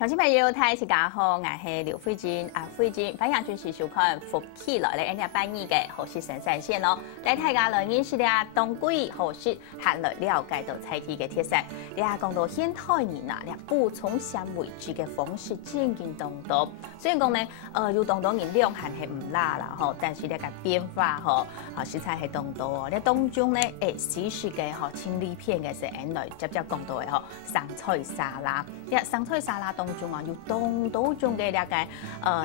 乡亲朋友，大家好，我是刘慧珍慧珍，欢迎准时收看《福气来了》今日半夜嘅好事神山线咯。带大家来认识下东贵好事，还来了解到菜地嘅特色。你啊讲到现代人啊，你补充纤维质嘅方式渐渐当多。虽然讲呢，有当多人量还是唔辣啦吼，但是呢个变化吼，食材系当多。你当中呢，时时嘅吼清理片嘅是按来接讲到嘅吼，生菜沙拉。你生菜沙拉当中啊，有当多种嘅了解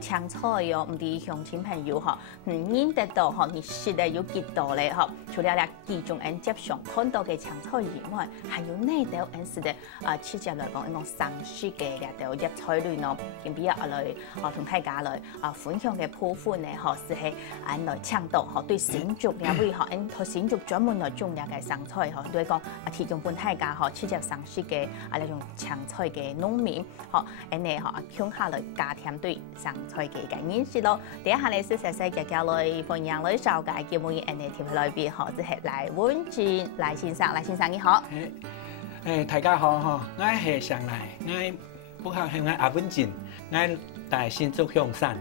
青菜哦，唔啲乡亲朋友吼，认得到吼，你食得有几多咧吼？除了咧几种按接上看到嘅青菜以外，还有呢道按是的直接来讲，一种生食嘅咧道叶菜类咯，咁比较来同大家来分享嘅部分咧，吼是系按来倡导吼对新竹咧位吼，按同新竹专门来种咧嘅生菜吼，对讲提供俾大家吼直接生食嘅呢种青菜嘅农民，吼，安尼吼向下来加添对生菜嘅认识咯。第一下咧是细细嘅交来分享来紹介，叫每安尼貼去裏邊吼，即係賴文俊賴先生，賴先生你好。大家好哈，我係上嚟，我不孝係我阿文俊，我大新竹向山，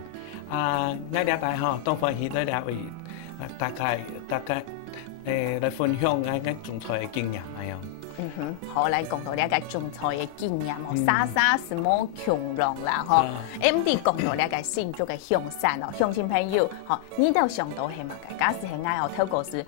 我了解哈，當歡喜來了位，大概來分享我種菜嘅經驗咁樣。好嚟講到呢個種菜嘅經驗吼，沙是冇窮人啦吼。唔啲講到呢個新竹嘅向山咯，鄉親朋友，吼，你都想到係嘛？假使係啱透過是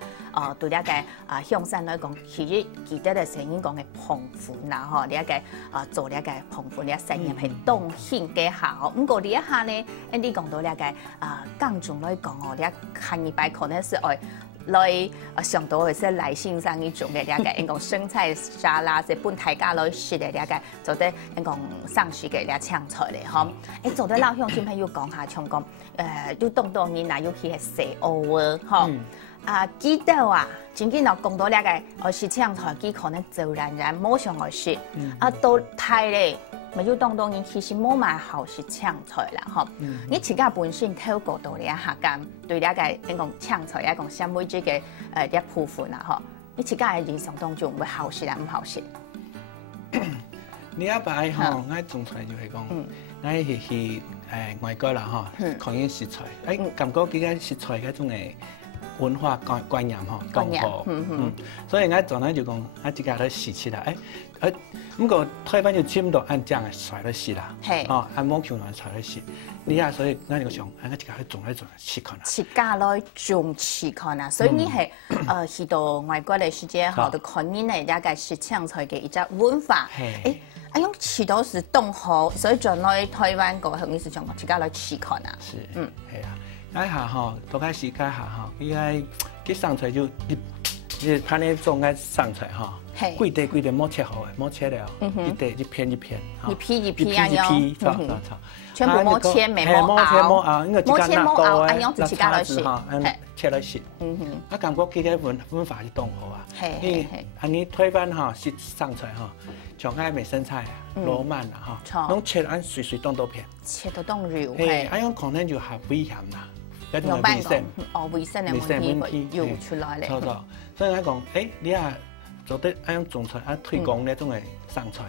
對呢個向山來講，其實記得嘅聲音講嘅澎湖啦，吼，呢個做呢個澎湖呢個產業係當興嘅下吼。不過呢一下呢，啲講到呢個港中來講哦，呢個下一擺可能是愛。來想到嘅是賴先生呢種嘅呢個應講生菜沙拉，是本大家來食嘅呢個，做得應講生食嘅呢青菜嚟嗬。做得老鄉親朋友講下，像講有當多年啦，尤其係西澳啊，嗬。記得啊，曾經我講到呢個愛食青菜，佢可能自然然冇上來食，到太咧。咪要當當然其實冇買好食青菜啦，嗬！你自家本身透過到呢一下間對呢個應講青菜一個纖維質嘅一部分啦，嗬！你自家嘅人生當中會好食定唔好食？呢一擺嗬，我種菜就係講，我係去外國啦，嗬，看見食材，感覺幾個食材嗰種嘅文化觀念嗬，咁好，所以我做呢就講，我自家去試起來，不過台灣就簽到按這樣嘅菜嚟試啦，按冇橋來菜嚟試，呢下所以我就想，我自家去種嚟種試看啦。自家來種試看啊，所以你係去到外國嘅世界後，就看見嚟一個食青菜嘅一隻文化，因為吃到是凍好，所以轉來台灣個向你是想自家來試看啊。是，係啊。一下嗬，多開始家下嗬，依家啲生菜就你睇你種嘅生菜嗬，貴地冇切好嘅，冇切了，一片一片，一批啊樣，全部冇切冇熬，冇切冇熬，按樣自己家來食，切來食，我感覺佢嘅文化是當好啊，按你台灣嗬食生菜嗬，像啱美生菜、羅曼啊嗬，攏切按碎當片，切到當肉，按樣可能就係危險啦。有衛生，衛生嘅問題又出來咧。錯錯，所以我講，你啊做得一樣種菜，推廣呢種嘅生菜，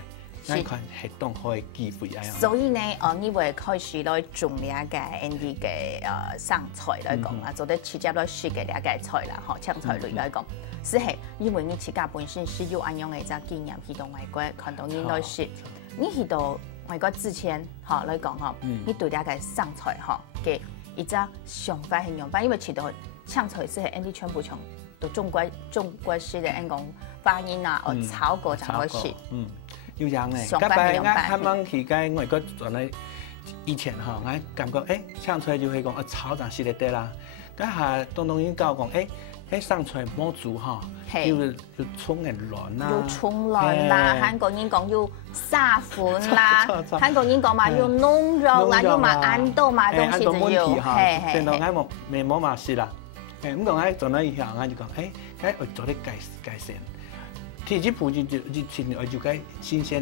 呢個係當好嘅機會一樣。所以呢，你會開始來種呢一個啲嘅生菜來講啊，做得直接來食嘅呢一個菜啦，嗬，青菜類來講，是係因為你自家本身是有安樣嘅一個經驗，去到外國看到你來食，你去到外國之前，嗬來講嗬，你對呢一個生菜嗬嘅。一隻想法很用法，因為吃到青菜是係 Andy 全部從到中國式嘅按講發音啊，炒過才會食。要樣嘅。想法很用法。啱啱去嘅外國做呢，以前嗬，我感覺青菜就係講炒就食得得啦。家下東已經教講生菜冇煮嗬，要葱嘅卵啦，要葱卵啦，韓國人講要沙粉啦，韓國人講嘛要濃肉啦，要嘛按豆嘛東西就要，係。到我冇嘛事啦，咁講喺做咗以後，我就講我做啲介紹，提起附近就我就介新鮮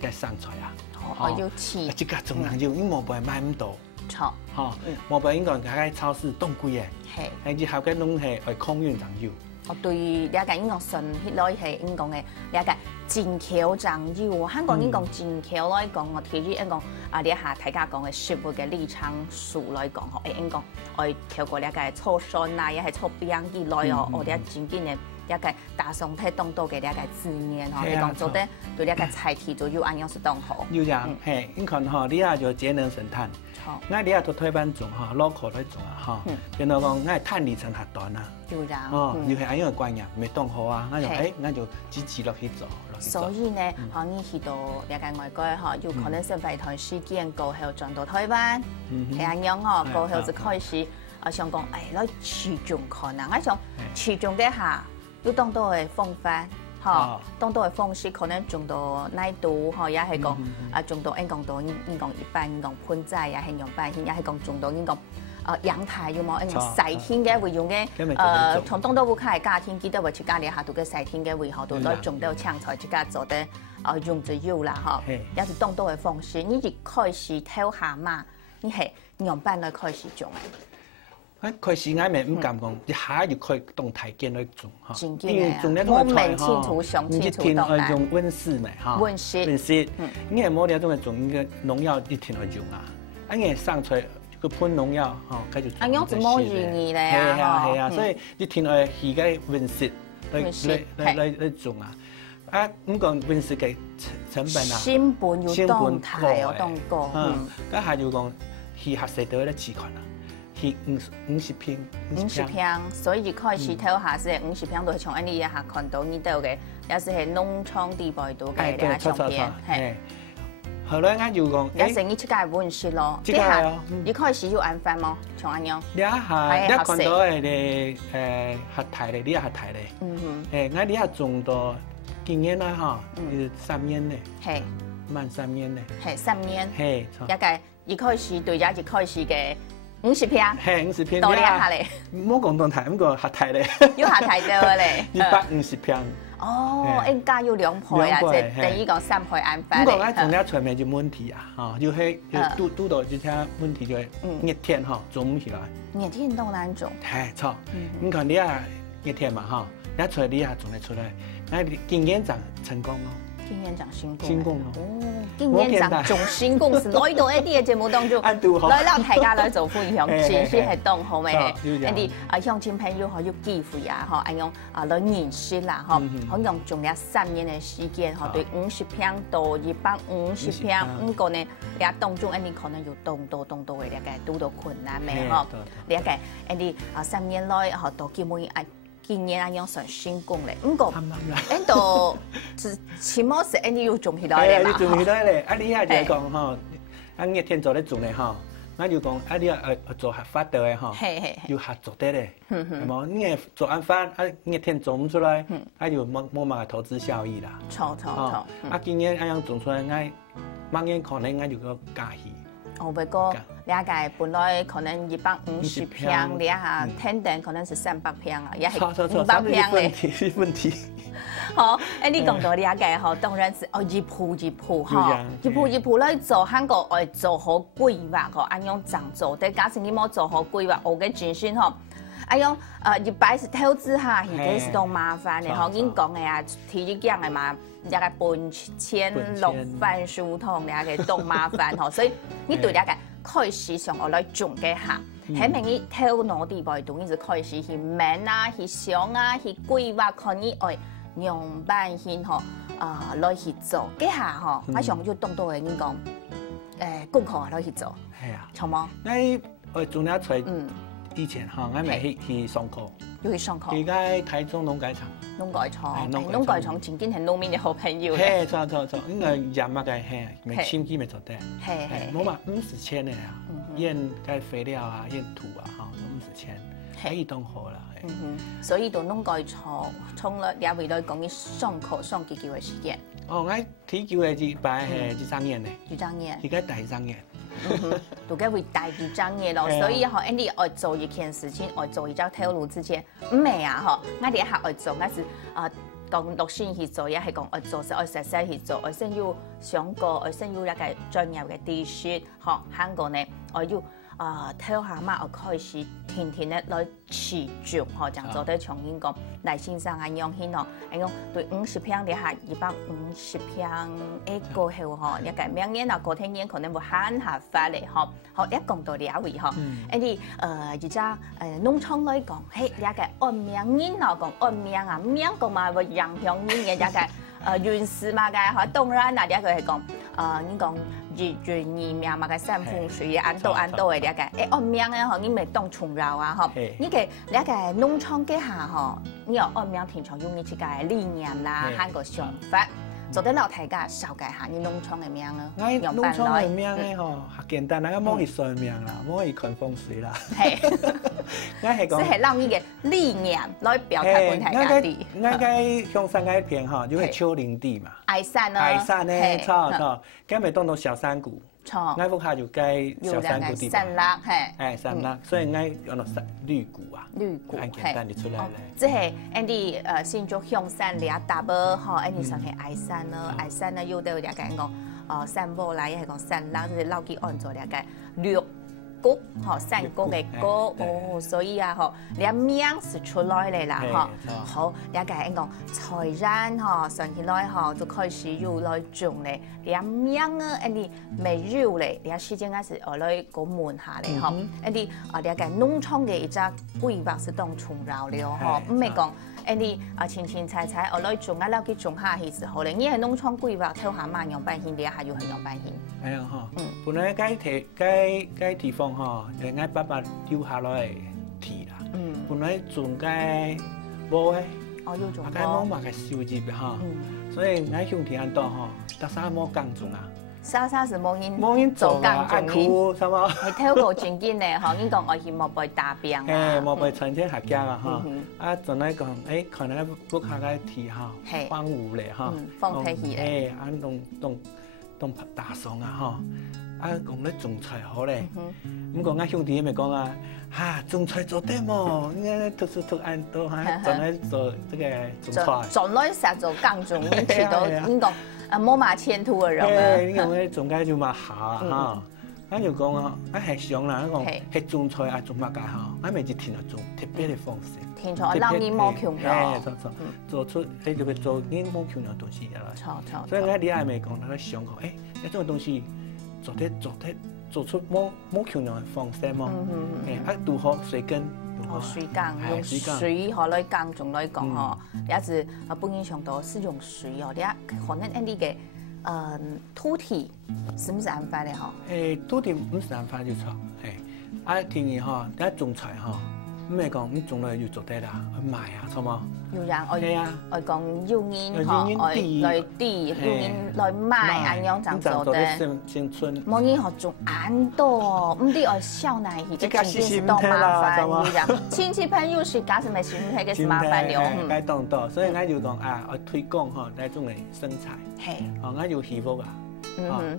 嘅生菜啊，我要吃，即個種人就因冇辦法買咁多。錯，嚇，冇辦法應該喺超市凍櫃嘅，係，係之後嘅攏係空運上要，哦，對，了解應講順迄類係應講嘅了解真口長幼，香港應講真口來講，我提議應講啊，呢下大家講嘅食物嘅立場數來講，誒應講我透過了解草酸啊，也係草病之類哦，我哋真緊嘅了解大宋體當到嘅了解字面哦，你講做得對了解菜題就有按樣是當好。有樣，嘿，你看吼，你啊就節能省碳。我哋啊都推班種哈，local 來種啊哈，然後講我碳里程下短啊，有啦，哦，又係按樣嘅觀念，未當好啊，我就我就積極落去做。所以呢，可你去到了解外國哈，有可能是備台事件過後轉到台灣，係按樣哦，過後就開始想講，來持重可能，我想持重嘅下要當到嘅方法。嚇，當到嘅方式可能種到奶度，嚇，也係講種到應講到應講一般應講盆栽也係用白天，也係講種到應講陽台有冇應講曬天嘅會用嘅從當到烏卡係夏天記得會去家裡下度嘅曬天嘅會好多都種到青菜自家做得用就有啦嚇，也是當到嘅方式，你一開始偷下嘛，你係用班來開始種嘅。開始啱咪唔敢講，一下就可以動台間來種哈，因為種呢種菜哈，唔一定係用溫室咪哈，溫室，你係冇呢種嘅種嘅農藥一定來用啊，你上出個噴農藥哈，佢就種樣子冇意義咧啊，係啊，所以一定係去個溫室來種啊，啊唔講溫室嘅成本啊，成本要當大我當高，咁下就講去合適到咧市場啊。50片，所以一開始睇下是50片，都係從你一下看到呢度嘅，有時係農場地擺度嘅呢下相片，係。後來我就講，有時你出街溫室咯，呢下一開始要按翻麼？從按樣？呢下你看到係核桃咧，呢個核桃咧，我呢下種到今年啦嚇，係3年咧，係滿3年咧，係3年，係，一個一開始對一開始嘅。50片，係50片，多啲下嚟。唔好講動態，唔講合體咧。要合體到咧。150片。哦，應該要2倍啊，即係等於講3倍按翻。不過我種了出面就問題啊，嚇，要係拄到這些問題就係熱天嚇種唔起來。熱天都難種。係錯，你看你啊熱天嘛嚇，一出來你啊種得出來，那經驗長成功咯。經驗長成功哦，經驗長仲成功是來到一啲嘅節目當中，來到大家來做分享，真是係當好嘅。一啲鄉親朋友可要機會啊，嗬，按用來認識啦，嗬，可用種了3年嘅時間，嗬，對50片到150片，個呢，你當中一啲可能要動到嘅了解，都到困難嘅，嗬，了解一啲3年來嗬到基本今年按樣算成功咧，唔過呢度起碼是你要種起來咧嘛。你種起來咧，啊你啊就係講嗬，啊熱天做咧種咧嗬，我就講啊你啊做合法嘅嗬，要合作得咧，係冇？你係做啱翻，啊熱天做唔出來，啊就冇乜投資效益啦。錯。啊今年按樣種出來，我明年可能我就個加起。不過了解本來可能150片，你下天定可能是300片啊，也係500片咧。問題。好，你講到了解嗬，當然是一步一步嗬，一步來做，香港要做好規劃嗬，按樣怎做？但假使你冇做好規劃，我嘅資訊嗬，按樣一擺是投資下，而家是當麻煩嘅嗬，應講嘅啊，提議講嘅嘛。一個6000番薯湯，你係當麻煩嗬，所以你對了解開始上我來種嘅下，係咪你偷攞啲擺度，你就開始去問啊、去想啊、去規劃，看你愛用辦先嗬來去做，嘅下嗬，馬上就當到嘅你講功課來去做，係啊，錯嗎？我種了出來，以前嚇我咪去上課，要去上課。而家台中農改場。農改場前邊係農民嘅好朋友。係錯，應該廿乜嘅係，咪千幾咪做得。係冇嘛50千嘅啊，驗嘅肥料啊，驗土啊，嚇50千，可以當好啦。所以到農改場，從來也會來講你上課上幾久嘅時間。哦，我提交嘅一擺係1年嘅。1年。而家第3年。都該會大幾張嘢咯，所以嗬，你愛做一件事情，愛做一隻透露之前，唔係啊嗬，我哋一下愛做，我是講讀書去做，也係講愛做時愛實際去做，愛先要想過，愛先要一個專業嘅知識，嗬，香港呢，愛要偷下嘛，開始天天咧來持續吼，將做啲重新講來欣賞安樣先咯。安樣對50片底下250片過後吼，一個明年啊，過天年可能會慳下翻嚟吼。好，一講到呢位吼，誒啲而家農場來講，嘿，一個按名人咯，講按名啊，名講嘛會影響人嘅一個運勢嘛嘅，或當然啊，一個係講你講。日命嘛，個三風水安到嘅呢個，按名咧吼，你咪當重要啊吼。你個呢個農場底下吼，你要按名平常用你自己嘅理念啦，喊個想法，做得老大家了解下你農場嘅名咯。我農場嘅名咧吼，簡單，我冇去算命啦，冇去看風水啦。係，我係講，即係讓你嘅理念來表達俾大家知。我嘅香山嗰片吼，就係丘陵地嘛。愛山咯，愛山咧，錯，咁咪當到小山谷。錯，我屋下就計小山谷地。山落係，山落，所以我用到綠谷啊。綠谷係，簡單就出來咧。即係啲先做香山嚟啊，大波吼，啲上係愛山咯，愛山咧有得有啲講山坡啦，亦係講山落，就是撈起按做啲嘅綠谷，吼山谷嘅谷哦，所以啊，吼你一名是出來嚟啦，吼好，一個係講財產吼上起來吼就開始有來種咧，你一名啊，啲未有咧，你時間開始我來個門下嚟，吼啲你一個農場嘅一隻規劃是當重要了，吼唔係講。啲清清彩彩，我來種啊，撈去種下去時候咧，你係農場規劃偷下萬樣半險，你下又係樣半險。係啊，哈，本來該地方哈，我爸爸留下來地啦。本來種該冇嘅，要種該冇嘛嘅收集哈，所以我鄉田安多哈，特啥冇耕種啊。啥是冇人做耕種嘅，係偷過正經咧，嗬，應講我係冇被打病啊，冇被傳承下家啊，哈，仲嚟講，可能屋下嘅地哈，荒蕪咧，哈，荒廢去咧，當大松啊，哈，講咧種菜好咧，咁講我兄弟咪講啊，種菜做得麼？應該讀按都仲嚟做這個種菜，仲嚟實做耕種，你知道應講。冇嘛前途嘅人啊！你講咧種介就嘛下哈，咱就講啊，係想啦，講係種菜啊，種乜介哈，咱咪一天啊種特別嘅方式，天才讓你冇窮嘅，做出就係做你冇窮嘅東西啦。錯，所以我哋係咪講，我想講，呢種東西做出冇窮嘅方式嘛，如何水耕？水耕用水和來耕種來講吼，也是本意上都是用水哦。你可能啲嘅土地是唔是安排咧？吼，土地唔是安排就錯，天然吼，你種菜吼，唔係講你種來就做得啦，去賣啊，錯冇？有人我講要人吼，來地要人來賣，安樣咁做得。冇人學種安多，唔啲愛少奶去，即係經濟多麻煩，有人親戚朋友是假是咪先係嘅麻煩了。該當多，所以我就講我推廣吼，呢種嘅生產。係，我要起屋啊，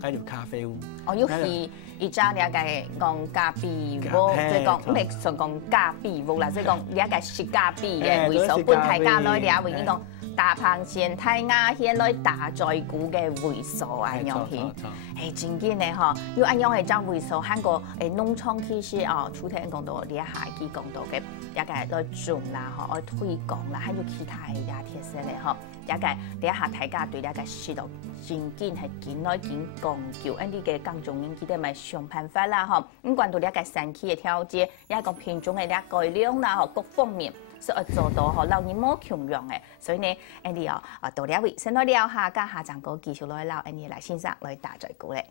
我要咖啡屋。我要起。而家你係講咖啡屋，即係講唔係純講咖啡屋啦，即係講你係食咖啡嘅會所，本大家來你係會呢講大鵬縣太亞縣來大在古嘅會所安樣片，正經嘅嗬，要安樣係將會所韓國農場其實初聽講到你一下期講到嘅，一個來種啦嗬，來推廣啦，還有其他嘅也特色咧嗬，一個你一下大家對你一個識到正經係見來見講究，呢啲嘅耕種人記得咪想辦法啦嗬，咁關到你一個山區嘅調節，一個品種嘅一個改良啦嗬，各方面。所以做到嗬，老年冇窮樣嘅，所以呢，Andy 到呢位先來聊下，加下陣歌繼續來聊，Andy 來先生來打嘴鼓咧。